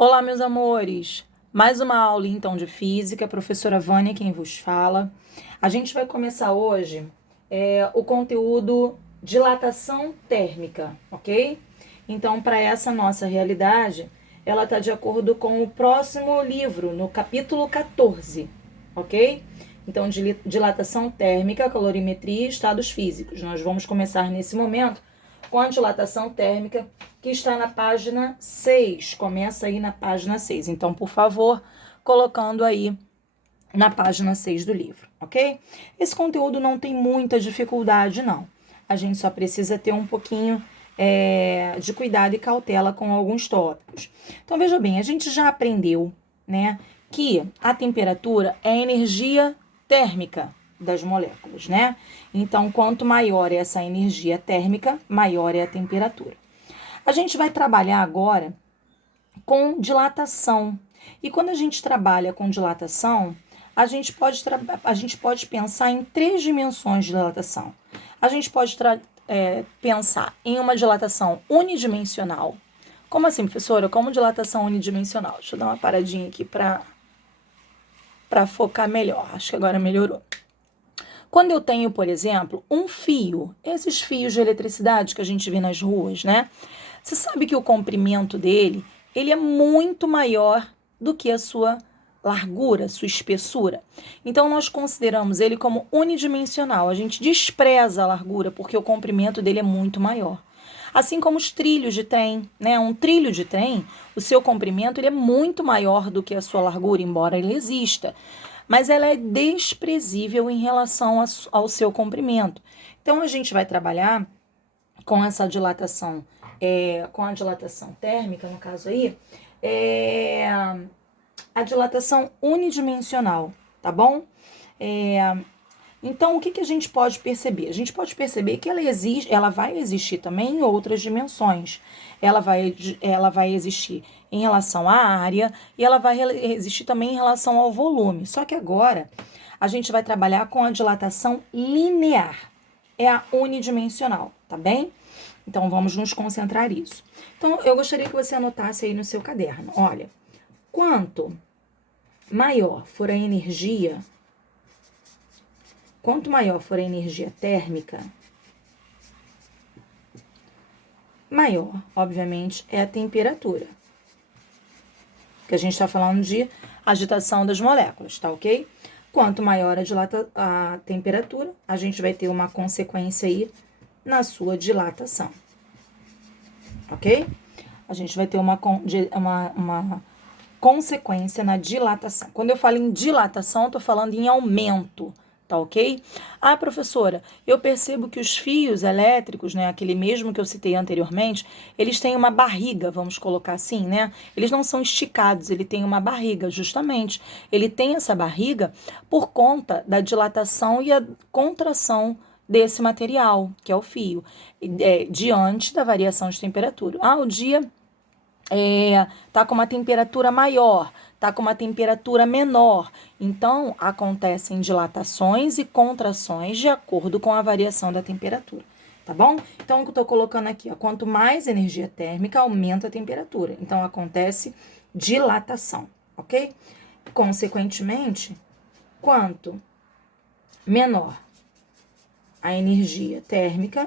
Olá, meus amores! Mais uma aula, então, de física, professora Vânia quem vos fala. A gente vai começar hoje o conteúdo dilatação térmica, ok? Então, para essa nossa realidade, ela está de acordo com o próximo livro, no capítulo 14, ok? Então, dilatação térmica, calorimetria e estados físicos. Nós vamos começar nesse momento com a dilatação térmica, que está na página 6. Começa aí na página 6. Então, por favor, colocando aí na página 6 do livro, ok? Esse conteúdo não tem muita dificuldade, não. A gente só precisa ter um pouquinho de cuidado e cautela com alguns tópicos. Então, veja bem, a gente já aprendeu, né, que a temperatura é a energia térmica das moléculas, né? Então, quanto maior é essa energia térmica, maior é a temperatura. A gente vai trabalhar agora com dilatação. E quando a gente trabalha com dilatação, a gente pode pensar em 3 dimensões de dilatação. A gente pode pensar em uma dilatação unidimensional. Como assim, professora? Como dilatação unidimensional? Deixa eu dar uma paradinha aqui para focar melhor. Acho que agora melhorou. Quando eu tenho, por exemplo, um fio, esses fios de eletricidade que a gente vê nas ruas, né? Você sabe que o comprimento dele, ele é muito maior do que a sua largura, sua espessura. Então, nós consideramos ele como unidimensional. A gente despreza a largura porque o comprimento dele é muito maior. Assim como os trilhos de trem, né? Um trilho de trem, o seu comprimento ele é muito maior do que a sua largura, embora ele exista. Mas ela é desprezível em relação ao seu comprimento. Então, a gente vai trabalhar com essa dilatação, com a dilatação térmica, no caso aí, a dilatação unidimensional, tá bom? Então, o que a gente pode perceber? A gente pode perceber que ela vai existir também em outras dimensões. Ela vai existir em relação à área e ela vai existir também em relação ao volume. Só que agora a gente vai trabalhar com a dilatação linear. É a unidimensional, tá bem? Então, vamos nos concentrar nisso. Então, eu gostaria que você anotasse aí no seu caderno. Olha, quanto maior for a energia térmica, maior, obviamente, é a temperatura. Que a gente está falando de agitação das moléculas, tá ok? Quanto maior a temperatura, a gente vai ter uma consequência aí na sua dilatação, ok? A gente vai ter uma consequência na dilatação. Quando eu falo em dilatação, eu tô falando em aumento, tá ok? Ah, professora, eu percebo que os fios elétricos, né, aquele mesmo que eu citei anteriormente, eles têm uma barriga, vamos colocar assim, né? Eles não são esticados, ele tem uma barriga, justamente. Ele tem essa barriga por conta da dilatação e a contração desse material, que é o fio, diante da variação de temperatura. Ah, o dia tá com uma temperatura maior, tá com uma temperatura menor. Então, acontecem dilatações e contrações de acordo com a variação da temperatura, tá bom? Então, o que eu tô colocando aqui, ó, quanto mais energia térmica, aumenta a temperatura. Então, acontece dilatação, ok? Consequentemente, quanto menor a energia térmica,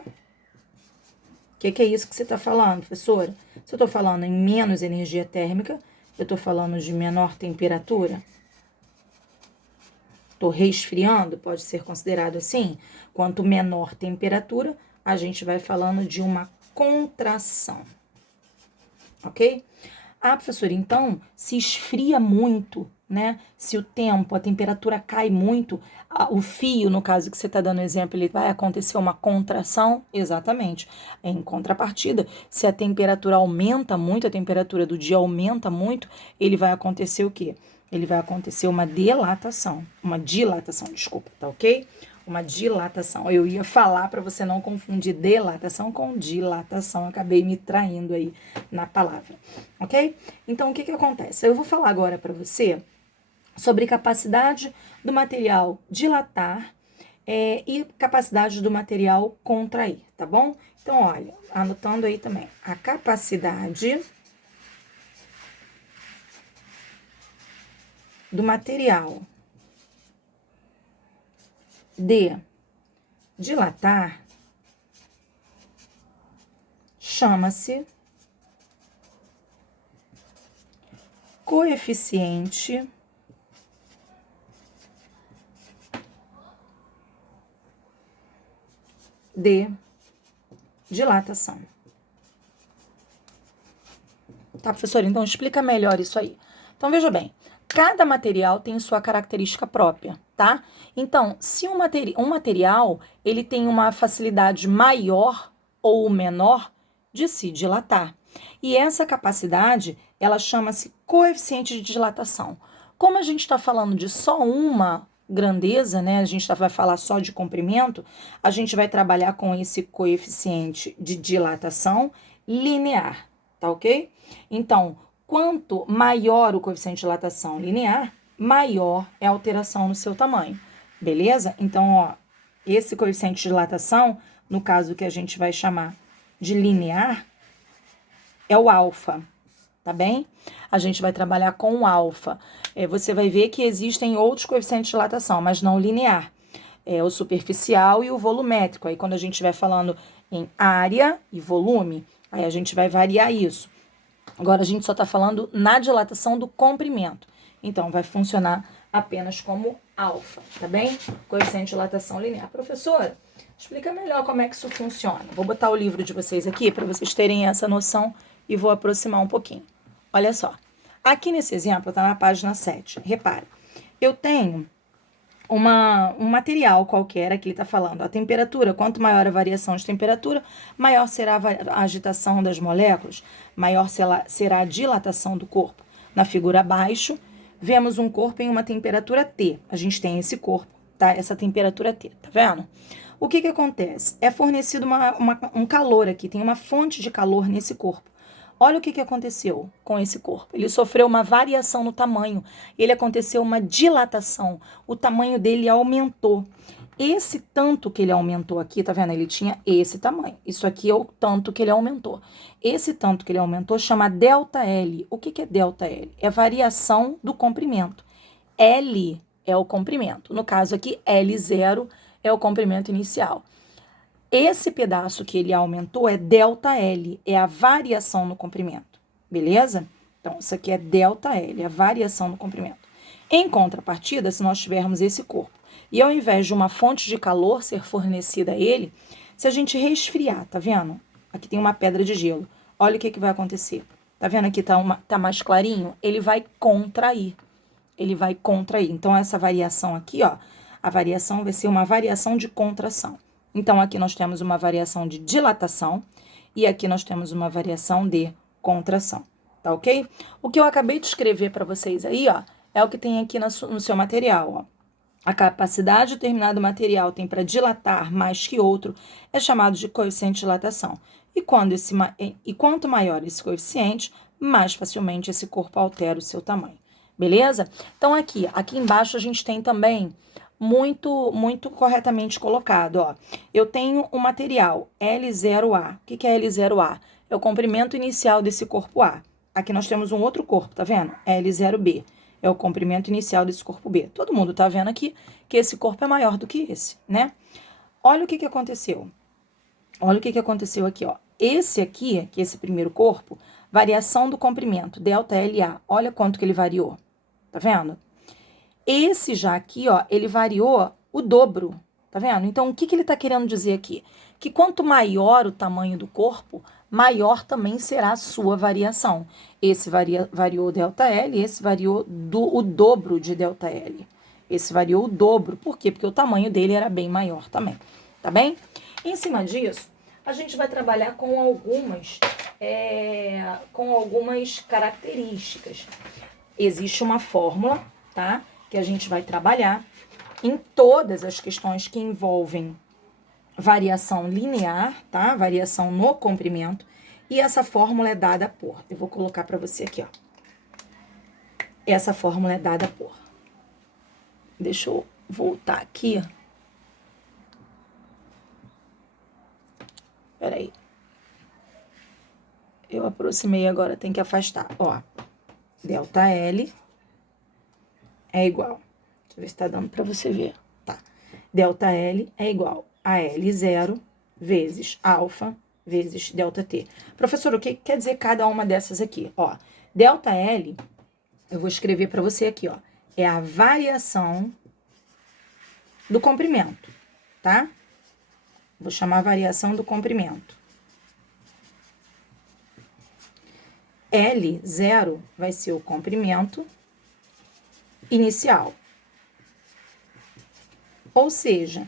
o que é isso que você está falando, professora? Se eu estou falando em menos energia térmica, eu estou falando de menor temperatura? Estou resfriando, pode ser considerado assim? Quanto menor temperatura, a gente vai falando de uma contração, ok? Ah, professora, então, se esfria muito, né? Se o tempo, a temperatura cai muito, o fio, no caso que você está dando exemplo, ele vai acontecer uma contração? Exatamente. Em contrapartida, se a temperatura aumenta muito, a temperatura do dia aumenta muito, ele vai acontecer o quê? Ele vai acontecer uma dilatação, desculpa, tá ok? Uma dilatação. Eu ia falar para você não confundir dilatação com dilatação, acabei me traindo aí na palavra, ok? Então, o que acontece? Eu vou falar agora para você sobre capacidade do material dilatar e capacidade do material contrair, tá bom? Então, olha, anotando aí também, a capacidade do material de dilatar chama-se coeficiente de dilatação. Tá, professora? Então, explica melhor isso aí. Então, veja bem, cada material tem sua característica própria, tá? Então, se um material ele tem uma facilidade maior ou menor de se dilatar. E essa capacidade, ela chama-se coeficiente de dilatação. Como a gente está falando de só uma grandeza, né? A gente vai falar só de comprimento, a gente vai trabalhar com esse coeficiente de dilatação linear, tá ok? Então, quanto maior o coeficiente de dilatação linear, maior é a alteração no seu tamanho, beleza? Então, ó, esse coeficiente de dilatação, no caso que a gente vai chamar de linear, é o alfa, tá bem? A gente vai trabalhar com o alfa. Você vai ver que existem outros coeficientes de dilatação, mas não linear. O superficial e o volumétrico. Aí, quando a gente estiver falando em área e volume, aí a gente vai variar isso. Agora, a gente só está falando na dilatação do comprimento. Então, vai funcionar apenas como alfa, tá bem? Coeficiente de dilatação linear. Professora, explica melhor como é que isso funciona. Vou botar o livro de vocês aqui para vocês terem essa noção e vou aproximar um pouquinho. Olha só. Aqui nesse exemplo, está na página 7. Repare, eu tenho um material qualquer, aqui ele está falando, a temperatura, quanto maior a variação de temperatura, maior será a agitação das moléculas, maior será a dilatação do corpo. Na figura abaixo, vemos um corpo em uma temperatura T. A gente tem esse corpo, tá? Essa temperatura T, tá vendo? O que acontece? É fornecido um calor aqui, tem uma fonte de calor nesse corpo. Olha o que aconteceu com esse corpo. Ele sofreu uma variação no tamanho. Ele aconteceu uma dilatação. O tamanho dele aumentou. Esse tanto que ele aumentou aqui, tá vendo? Ele tinha esse tamanho. Isso aqui é o tanto que ele aumentou. Esse tanto que ele aumentou chama ΔL. O que é ΔL? É variação do comprimento. L é o comprimento. No caso aqui, L0 é o comprimento inicial. Esse pedaço que ele aumentou é ΔL, é a variação no comprimento, beleza? Então, isso aqui é ΔL, a variação no comprimento. Em contrapartida, se nós tivermos esse corpo, e ao invés de uma fonte de calor ser fornecida a ele, se a gente resfriar, tá vendo? Aqui tem uma pedra de gelo. Olha o que vai acontecer. Tá vendo aqui tá mais clarinho? Ele vai contrair. Ele vai contrair. Então, essa variação aqui, ó, a variação vai ser uma variação de contração. Então, aqui nós temos uma variação de dilatação e aqui nós temos uma variação de contração, tá ok? O que eu acabei de escrever para vocês aí, ó, é o que tem aqui no seu material, ó. A capacidade de determinado material tem para dilatar mais que outro é chamado de coeficiente de dilatação. E quanto maior esse coeficiente, mais facilmente esse corpo altera o seu tamanho. Beleza? Então, aqui embaixo a gente tem também muito corretamente colocado, ó. Eu tenho um material L0A. O que é L0A? É o comprimento inicial desse corpo A. Aqui nós temos um outro corpo, tá vendo? L0B. É o comprimento inicial desse corpo B. Todo mundo tá vendo aqui que esse corpo é maior do que esse, né? Olha o que aconteceu. Olha o que aconteceu aqui, ó. Esse aqui, que é esse primeiro corpo, variação do comprimento, ΔLA. Olha quanto que ele variou. Tá vendo? Esse já aqui, ó, ele variou o dobro, tá vendo? Então, o que ele tá querendo dizer aqui? Que quanto maior o tamanho do corpo, maior também será a sua variação. Esse variou ΔL, esse variou o dobro de ΔL. Esse variou o dobro, por quê? Porque o tamanho dele era bem maior também, tá bem? Em cima disso, a gente vai trabalhar com algumas características. Existe uma fórmula, tá? Que a gente vai trabalhar em todas as questões que envolvem variação linear, tá? Variação no comprimento. E essa fórmula é dada por... Eu vou colocar para você aqui, ó. Essa fórmula é dada por... Deixa eu voltar aqui. Peraí. Eu aproximei agora, tem que afastar. Ó, ΔL é igual. Deixa eu ver se tá dando para você ver. Tá. ΔL é igual a L0 vezes alfa vezes ΔT. Professor, o que quer dizer cada uma dessas aqui? Ó, ΔL, eu vou escrever para você aqui, ó. É a variação do comprimento, tá? Vou chamar variação do comprimento. L0 vai ser o comprimento inicial. Ou seja,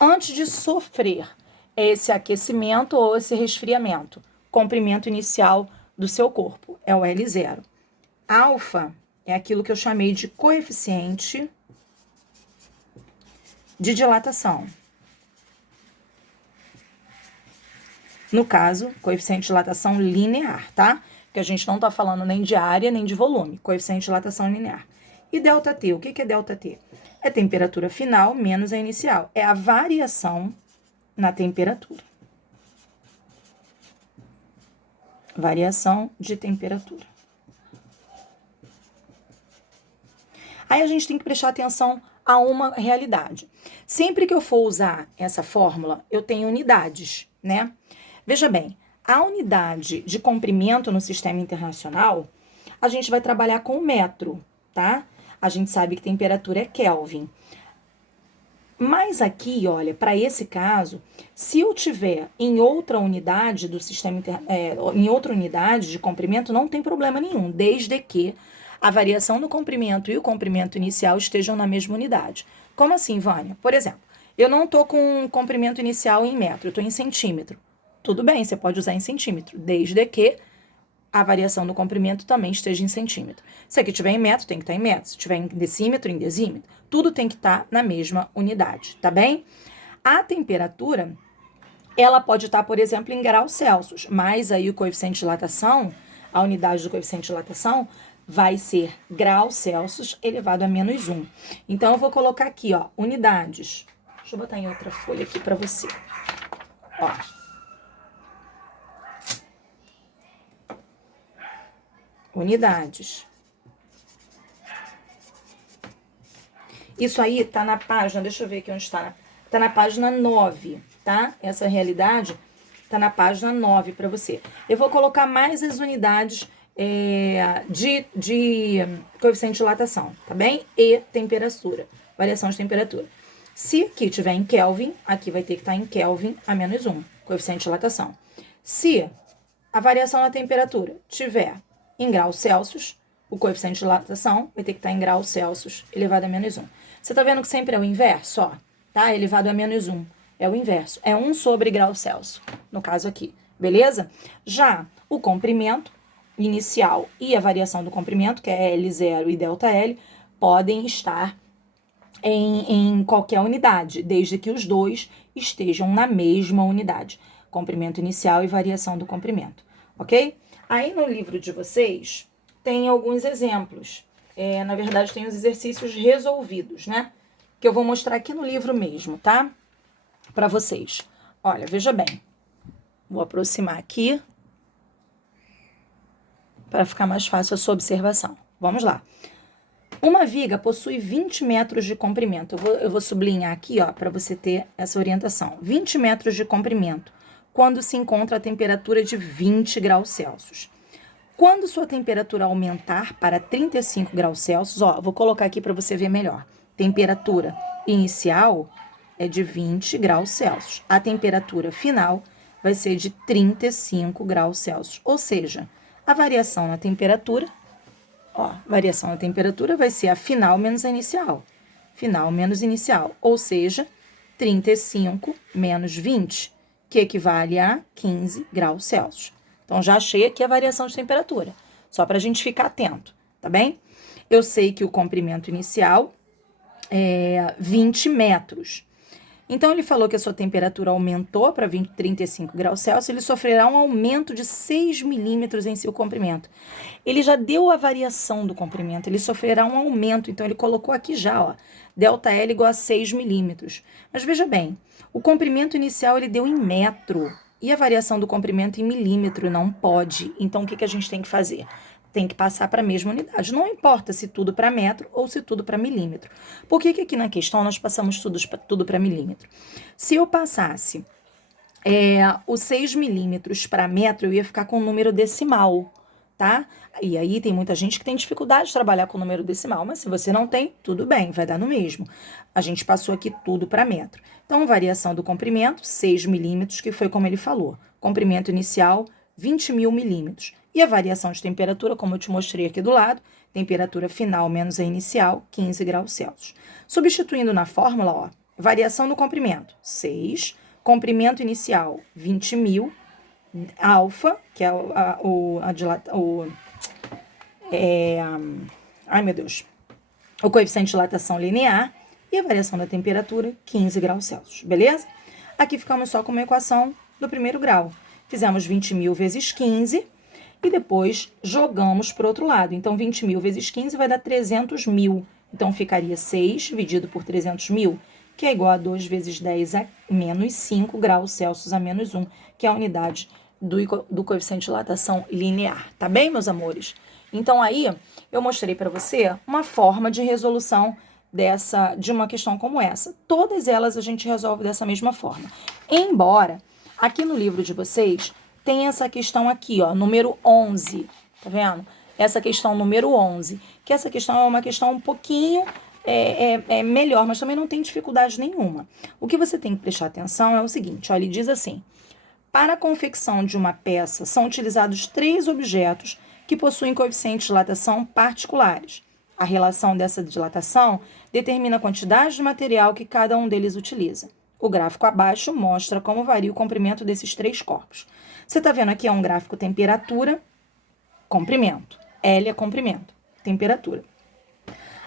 antes de sofrer esse aquecimento ou esse resfriamento, comprimento inicial do seu corpo é o L0. Alfa é aquilo que eu chamei de coeficiente de dilatação. No caso, coeficiente de dilatação linear, tá? Porque a gente não tá falando nem de área, nem de volume. Coeficiente de dilatação linear. E ΔT, o que é ΔT? É temperatura final menos a inicial. É a variação na temperatura. Variação de temperatura. Aí a gente tem que prestar atenção a uma realidade. Sempre que eu for usar essa fórmula, eu tenho unidades, né? Veja bem, a unidade de comprimento no sistema internacional, a gente vai trabalhar com metro, tá? A gente sabe que temperatura é Kelvin. Mas aqui, olha, para esse caso, se eu tiver em outra unidade do sistema, em outra unidade de comprimento, não tem problema nenhum, desde que a variação no comprimento e o comprimento inicial estejam na mesma unidade. Como assim, Vânia? Por exemplo, eu não estou com um comprimento inicial em metro, eu estou em centímetro. Tudo bem, você pode usar em centímetro, desde que a variação do comprimento também esteja em centímetro. Se aqui tiver em metro, tem que estar em metro. Se tiver em decímetro, tudo tem que estar na mesma unidade, tá bem? A temperatura, ela pode estar, por exemplo, em graus Celsius, mas aí o coeficiente de dilatação, a unidade do coeficiente de dilatação, vai ser graus Celsius elevado a menos 1. Então, eu vou colocar aqui, ó, unidades. Deixa eu botar em outra folha aqui para você. Ó. Unidades. Isso aí tá na página, deixa eu ver aqui onde está. Tá na página 9, tá? Essa realidade tá na página 9 para você. Eu vou colocar mais as unidades de coeficiente de dilatação, tá bem? E temperatura, variação de temperatura. Se aqui tiver em Kelvin, aqui vai ter que estar em Kelvin a menos 1, coeficiente de dilatação. Se a variação na temperatura tiver em graus Celsius, o coeficiente de dilatação vai ter que estar em graus Celsius elevado a menos 1. Você tá vendo que sempre é o inverso, ó, tá? Elevado a menos 1. É o inverso. É 1 sobre graus Celsius, no caso aqui, beleza? Já o comprimento inicial e a variação do comprimento, que é L0 e ΔL, podem estar em qualquer unidade, desde que os dois estejam na mesma unidade. Comprimento inicial e variação do comprimento, ok? Aí no livro de vocês tem alguns exemplos. Na verdade, tem os exercícios resolvidos, né? Que eu vou mostrar aqui no livro mesmo, tá? Para vocês. Olha, veja bem. Vou aproximar aqui para ficar mais fácil a sua observação. Vamos lá. Uma viga possui 20 metros de comprimento. Eu vou sublinhar aqui, ó, para você ter essa orientação. 20 metros de comprimento, quando se encontra a temperatura de 20 graus Celsius. Quando sua temperatura aumentar para 35 graus Celsius, ó, vou colocar aqui para você ver melhor. Temperatura inicial é de 20 graus Celsius. A temperatura final vai ser de 35 graus Celsius. Ou seja, a variação na temperatura, ó, variação na temperatura vai ser a final menos a inicial. Final menos inicial, ou seja, 35 menos 20, que equivale a 15 graus Celsius. Então, já achei aqui a variação de temperatura, só para a gente ficar atento, tá bem? Eu sei que o comprimento inicial é 20 metros. Então, ele falou que a sua temperatura aumentou para 35 graus Celsius, ele sofrerá um aumento de 6 milímetros em seu comprimento. Ele já deu a variação do comprimento, ele sofrerá um aumento, então ele colocou aqui já, ó, ΔL igual a 6 milímetros. Mas veja bem, o comprimento inicial ele deu em metro, e a variação do comprimento em milímetro não pode. Então, o que a gente tem que fazer? tem que passar para a mesma unidade. Não importa se tudo para metro ou se tudo para milímetro. Por que aqui na questão nós passamos tudo para milímetro? Se eu passasse os 6 milímetros para metro, eu ia ficar com o número decimal, tá? E aí tem muita gente que tem dificuldade de trabalhar com o número decimal, mas se você não tem, tudo bem, vai dar no mesmo. A gente passou aqui tudo para metro. Então, variação do comprimento, 6 milímetros, que foi como ele falou. Comprimento inicial, 20.000 milímetros. E a variação de temperatura, como eu te mostrei aqui do lado, temperatura final menos a inicial, 15 graus Celsius. Substituindo na fórmula, ó, variação do comprimento, 6, comprimento inicial, 20.000, alfa, que é o coeficiente de dilatação linear, e a variação da temperatura, 15 graus Celsius, beleza? Aqui ficamos só com uma equação do primeiro grau. Fizemos 20.000 vezes 15 e depois jogamos para o outro lado. Então, 20.000 vezes 15 vai dar 300.000. Então, ficaria 6 dividido por 300.000, que é igual a 2 vezes 10 a menos 5 graus Celsius a menos 1, que é a unidade do coeficiente de dilatação linear. Tá bem, meus amores? Então, aí, eu mostrei para você uma forma de resolução de uma questão como essa. Todas elas a gente resolve dessa mesma forma. Embora, aqui no livro de vocês, tem essa questão aqui, ó, número 11, tá vendo? Essa questão número 11, que essa questão é uma questão um pouquinho melhor, mas também não tem dificuldade nenhuma. O que você tem que prestar atenção é o seguinte, ó, ele diz assim: para a confecção de uma peça, são utilizados 3 objetos que possuem coeficientes de dilatação particulares. A relação dessa dilatação determina a quantidade de material que cada um deles utiliza. O gráfico abaixo mostra como varia o comprimento desses 3 corpos. Você está vendo aqui é um gráfico temperatura, comprimento. L é comprimento, temperatura.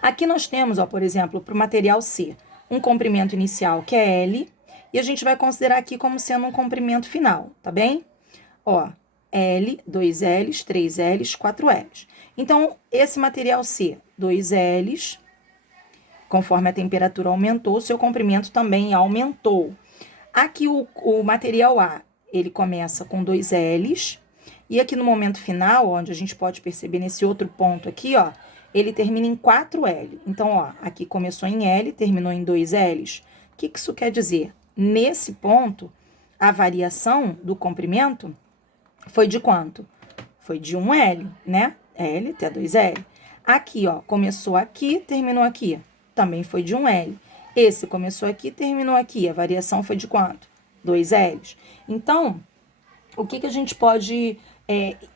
Aqui nós temos, ó, por exemplo, para o material C, um comprimento inicial que é L, e a gente vai considerar aqui como sendo um comprimento final, tá bem? Ó, L, 2 L's, 3 L's, 4 L's. Então, esse material C, 2 L's, conforme a temperatura aumentou, seu comprimento também aumentou. Aqui o material A, ele começa com 2 L's, e aqui no momento final, onde a gente pode perceber nesse outro ponto aqui, ó, ele termina em 4L. Então, ó, aqui começou em L, terminou em 2 L's. O que isso quer dizer? Nesse ponto, a variação do comprimento foi de quanto? Foi de 1L, né? L até 2L. Aqui, ó, começou aqui, terminou aqui. Também foi de 1L. Esse começou aqui, terminou aqui. A variação foi de quanto? 2 L's. Então, o que a gente pode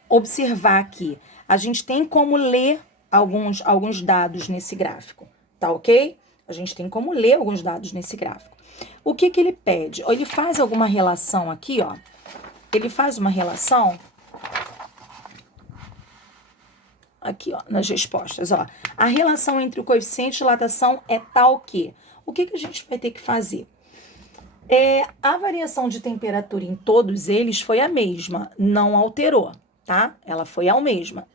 observar aqui? A gente tem como ler alguns dados nesse gráfico, tá ok? A gente tem como ler alguns dados nesse gráfico. O que ele pede? Ele faz alguma relação aqui, ó. Ele faz uma relação aqui, ó, nas respostas, ó. A relação entre o coeficiente de dilatação é tal que... O que a gente vai ter que fazer? A variação de temperatura em todos eles foi a mesma, não alterou, tá? Ela foi a mesma,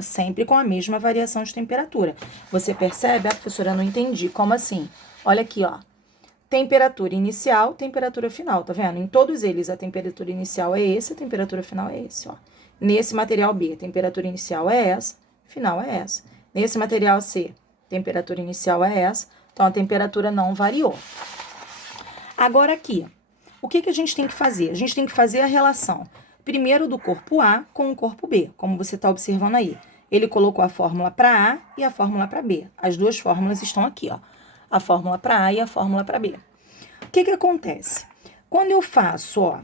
sempre com a mesma variação de temperatura. Você percebe? Professora, eu não entendi. Como assim? Olha aqui, ó. Temperatura inicial, temperatura final, tá vendo? Em todos eles, a temperatura inicial é essa, a temperatura final é esse, ó. Nesse material B, a temperatura inicial é essa, final é essa. Nesse material C, temperatura inicial é essa, então a temperatura não variou. Agora aqui, o que a gente tem que fazer? A gente tem que fazer a relação, primeiro do corpo A com o corpo B, como você está observando aí. Ele colocou a fórmula para A e a fórmula para B. As duas fórmulas estão aqui, ó. A fórmula para A e a fórmula para B. O que acontece? Quando eu faço, ó,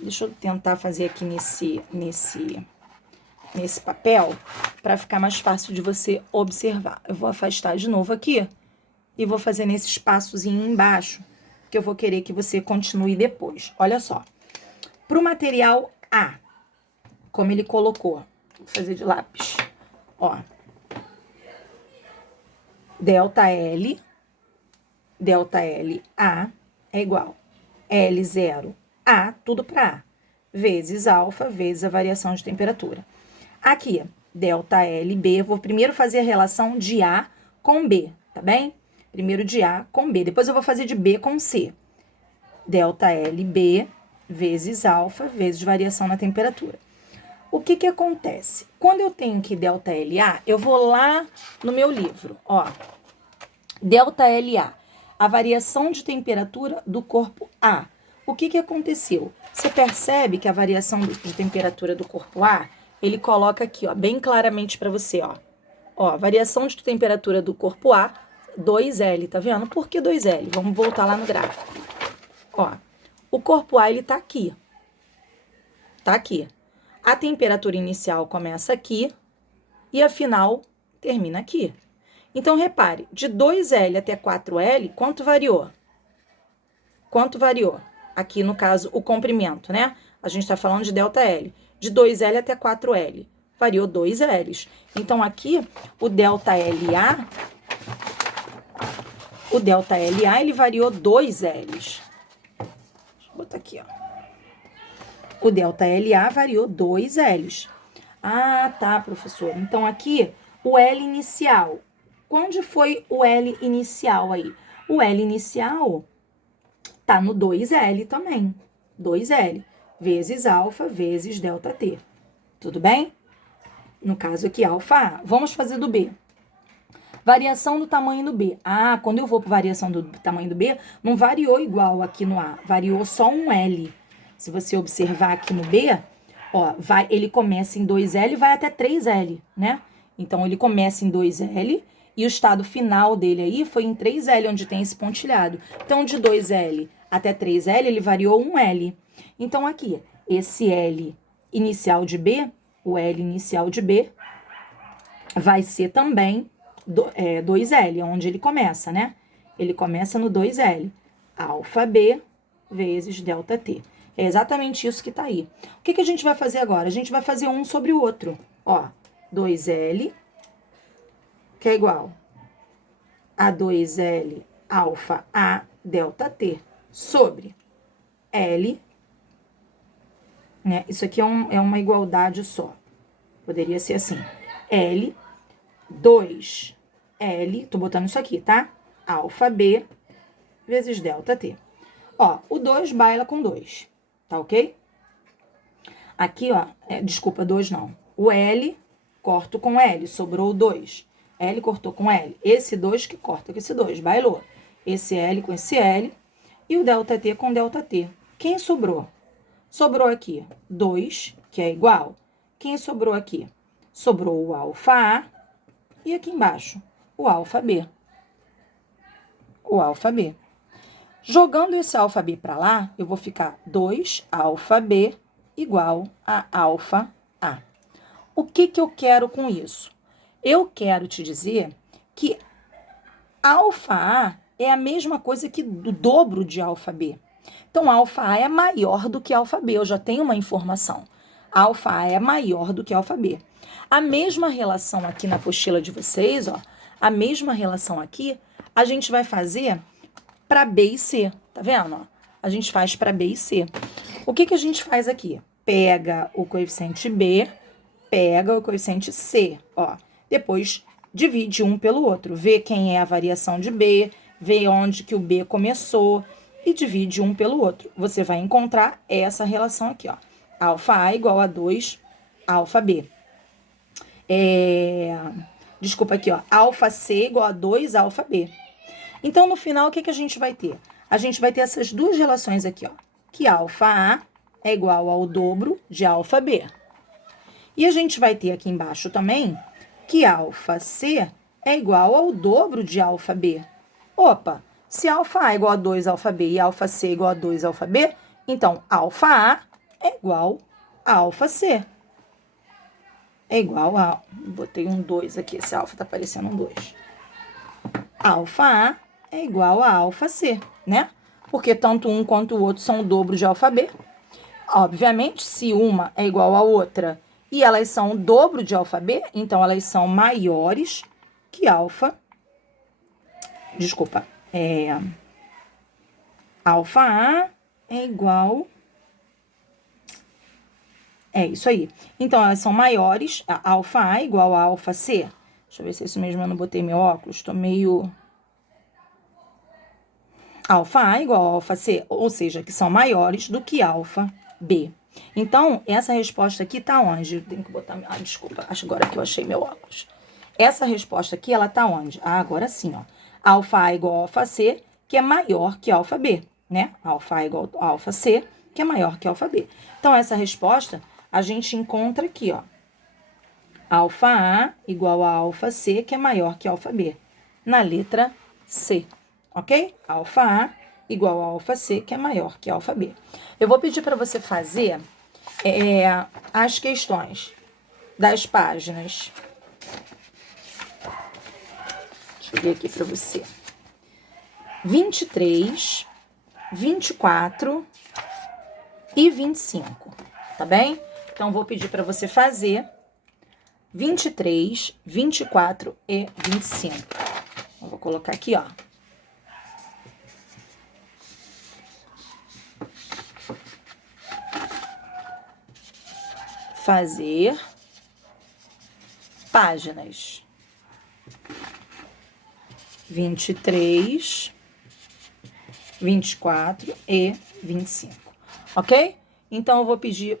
deixa eu tentar fazer aqui nesse papel, para ficar mais fácil de você observar. Eu vou afastar de novo aqui e vou fazer nesse espaçozinho embaixo, que eu vou querer que você continue depois. Olha só. Para o material A, como ele colocou, vou fazer de lápis, ó. Delta L A é igual L0 A, tudo para A, vezes alfa, vezes a variação de temperatura. Aqui, delta L B, vou primeiro fazer a relação de A com B, tá bem? Primeiro de A com B, depois eu vou fazer de B com C. Delta L B vezes alfa, vezes variação na temperatura. O que acontece? Quando eu tenho que ΔLA, eu vou lá no meu livro, ó. ΔLA, a variação de temperatura do corpo A. O que aconteceu? Você percebe que a variação de temperatura do corpo A, ele coloca aqui, ó, bem claramente para você, ó. Ó, variação de temperatura do corpo A, 2L, tá vendo? Por que 2L? Vamos voltar lá no gráfico. Ó, o corpo A, ele tá aqui. Tá aqui. A temperatura inicial começa aqui e a final termina aqui. Então, repare, de 2L até 4L, quanto variou? Quanto variou? Aqui, no caso, o comprimento, né? A gente está falando de ΔL. De 2L até 4L, variou 2 L's. Então, aqui, o ΔLA, ele variou 2 L's. Deixa eu botar aqui, ó. O ΔLA variou 2 L's. Ah, tá, professor. Então, aqui, o L inicial. Onde foi o L inicial aí? O L inicial tá no 2L também. 2L vezes alfa vezes ΔT. Tudo bem? No caso aqui, alfa A. Vamos fazer do B. Variação do tamanho do B. Ah, quando eu vou para variação do tamanho do B, não variou igual aqui no A. Variou só um L. Se você observar aqui no B, ó, ele começa em 2L e vai até 3L, né? Então, ele começa em 2L e o estado final dele aí foi em 3L, onde tem esse pontilhado. Então, de 2L até 3L, ele variou um L. Então, aqui, esse L inicial de B, o L inicial de B, vai ser também 2L, onde ele começa, né? Ele começa no 2L. Alfa B vezes ΔT. É exatamente isso que tá aí. O que a gente vai fazer agora? A gente vai fazer um sobre o outro. Ó, 2L, que é igual a 2L alfa A ΔT sobre L, né? Isso aqui é uma igualdade só. Poderia ser assim. L, 2L, tô botando isso aqui, tá? Alfa B vezes ΔT. Ó, o 2 baila com 2. Tá ok? Aqui, ó, desculpa, 2 não. O L, corto com L, sobrou 2. L cortou com L. Esse 2 que corta com esse 2, bailou. Esse L com esse L e o ΔT com ΔT. Quem sobrou? Sobrou aqui 2, que é igual. Quem sobrou aqui? Sobrou o alfa A e aqui embaixo o alfa B. O alfa B. Jogando esse alfa B para lá, eu vou ficar 2 alfa B igual a alfa A. O que eu quero com isso? Eu quero te dizer que alfa A é a mesma coisa que o dobro de alfa B. Então, alfa A é maior do que alfa B. Eu já tenho uma informação. Alfa A é maior do que alfa B. A mesma relação aqui na apostila de vocês, ó, a mesma relação aqui, a gente vai fazer para B e C, tá vendo? Ó? A gente faz para B e C. O que a gente faz aqui? Pega o coeficiente B, pega o coeficiente C, ó. Depois divide um pelo outro, vê quem é a variação de B, vê onde que o B começou e divide um pelo outro. Você vai encontrar essa relação aqui, ó. Alfa A igual a 2 alfa B. Desculpa aqui, ó. Alfa C igual a 2 alfa B. Então, no final, o que a gente vai ter? A gente vai ter essas duas relações aqui, ó. Que alfa A é igual ao dobro de alfa B. E a gente vai ter aqui embaixo também que alfa C é igual ao dobro de alfa B. Opa, se alfa A é igual a 2 alfa B e alfa C é igual a 2 alfa B, então alfa A é igual a alfa C. É igual a... Botei um 2 aqui, esse alfa tá parecendo um 2. Alfa A é igual a alfa C, né? Porque tanto um quanto o outro são o dobro de alfa B. Obviamente, se uma é igual a outra e elas são o dobro de alfa B, então elas são maiores que alfa. Desculpa. Alfa A é igual... É isso aí. Então, elas são maiores. A alfa A é igual a alfa C. Deixa eu ver se é isso mesmo, eu não botei meu óculos. Tô meio... Alfa A igual a alfa C, ou seja, que são maiores do que alfa B. Então, essa resposta aqui tá onde? Tenho que botar... Ah, desculpa, acho agora que eu achei meu óculos. Essa resposta aqui, ela tá onde? Ah, agora sim, ó. Alfa A igual a alfa C, que é maior que alfa B, né? Alfa A igual a alfa C, que é maior que alfa B. Então, essa resposta a gente encontra aqui, ó. Alfa A igual a alfa C, que é maior que alfa B. Na letra C, ok? Alfa A igual a alfa C, que é maior que alfa B. Eu vou pedir para você fazer as questões das páginas. Deixa eu ver aqui para você. 23, 24 e 25, tá bem? Então, vou pedir para você fazer 23, 24 e 25. Eu vou colocar aqui, ó. Fazer páginas 23, 24 e 25, ok? Então, eu vou pedir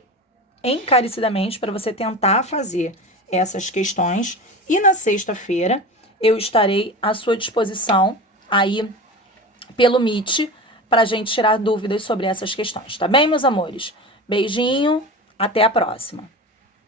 encarecidamente para você tentar fazer essas questões e na sexta-feira eu estarei à sua disposição aí pelo Meet para a gente tirar dúvidas sobre essas questões, tá bem, meus amores? Beijinho, até a próxima!